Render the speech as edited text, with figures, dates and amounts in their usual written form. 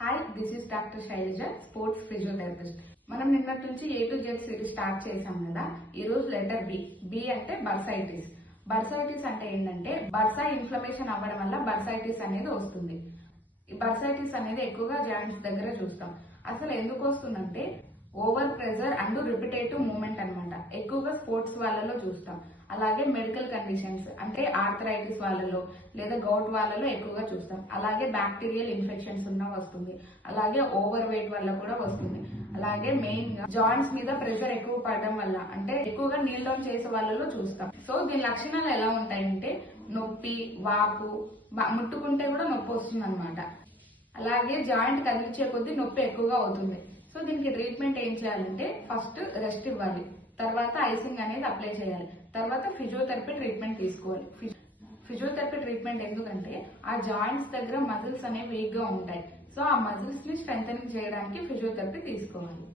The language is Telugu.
Hi, this is doctor Shailaja, sports physiotherapist. మనం నిన్నటి నుంచి A to Z series start చేసాం కదా. ఈ రోజు లెటర్ బి అంటే బర్సైటిస్. బర్సైటిస్ అంటే ఏంటంటే బర్సా ఇన్ఫ్లమేషన్ అవ్వడం వల్ల బర్సైటిస్ అనేది వస్తుంది. ఈ బర్సైటిస్ అనేది ఎక్కువగా జాయింట్స్ దగ్గర చూస్తాం. అసలు ఎందుకు వస్తుందంటే over pressure and repetitive movement అన్నమాట. ఎక్కువగా స్పోర్ట్స్ వాళ్ళలో చూస్తాం. అలాగే మెడికల్ కండిషన్స్ అంటే ఆర్థరైటిస్ వాళ్ళలో లేదా గౌట్ వాళ్ళలో ఎక్కువగా చూస్తాం. అలాగే బ్యాక్టీరియల్ ఇన్ఫెక్షన్స్ ఉన్న వస్తుంది. అలాగే ఓవర్ వెయిట్ వల్ల కూడా వస్తుంది. అలాగే మెయిన్ గా జాయింట్స్ మీద ప్రెషర్ ఎక్కువ పడడం వల్ల అంటే ఎక్కువగా నీల్ డౌన్ చేసే వాళ్ళలో చూస్తాం. సో దీని లక్షణాలు ఎలా ఉంటాయంటే నొప్పి, వాపు, ముట్టుకుంటే కూడా నొప్పి వస్తుంది అనమాట. అలాగే జాయింట్ కదిలించే కొద్దీ నొప్పి ఎక్కువగా అవుతుంది. సో దీనికి ట్రీట్మెంట్ ఏం చేయాలంటే ఫస్ట్ రెస్ట్ ఇవ్వాలి, తర్వాత ఐసింగ్ అనేది అప్లై చేయాలి, తర్వాత ఫిజియోథెరపీ ట్రీట్మెంట్ తీసుకోవాలి. ఫిజియోథెరపీ ట్రీట్మెంట్ ఎందుకంటే ఆ జాయింట్స్ దగ్గర మజిల్స్ అనేవి వీక్ గా ఉంటాయి. సో ఆ మజిల్స్ ని స్ట్రెంథెనింగ్ చేయడానికి ఫిజియోథెరపీ తీసుకోవాలి.